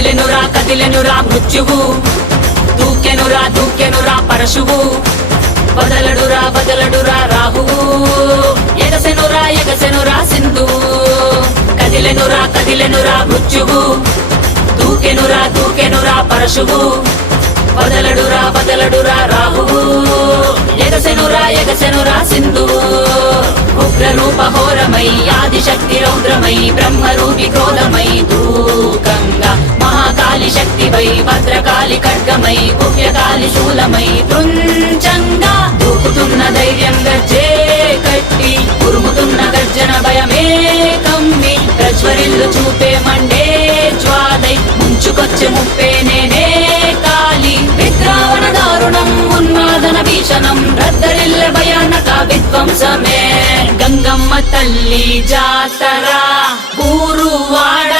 కదిలెనురా మృత్యువు, దూకెనురా పరశువు, వదలడురా రాహువు, ఎగసెనురా సింధువు. కదిలెనురా మృత్యువు, దూకెనురా పరశువు, వదలడురా రాహువు, ఎగసెనురా సింధువు. ఉగ్రరూప ఘోరమై ఆదిశక్తి రౌద్రమై బ్రహ్మరూపి క్రోధమై దూకంగా మహాకాళి శక్తివై భద్రకాళి ఖడ్గమై గుహ్యకాళి శూలమై కృంచంగా దూకుతున్న ధైర్యం గర్జే కట్టి ఉరుముతున్న గర్జన భయమే కమ్మి ప్రజ్వరిల్లు చూపే మండే జ్వాలై ముంచుకొచ్చే ముప్పే నేనే కాళి. విద్రావణ దారుణం ఉన్మాదన భీషణం రద్దరిల్ల భయానక విధ్వంసమే. గంగమ్మ తల్లి జాతర ఊరు వాడ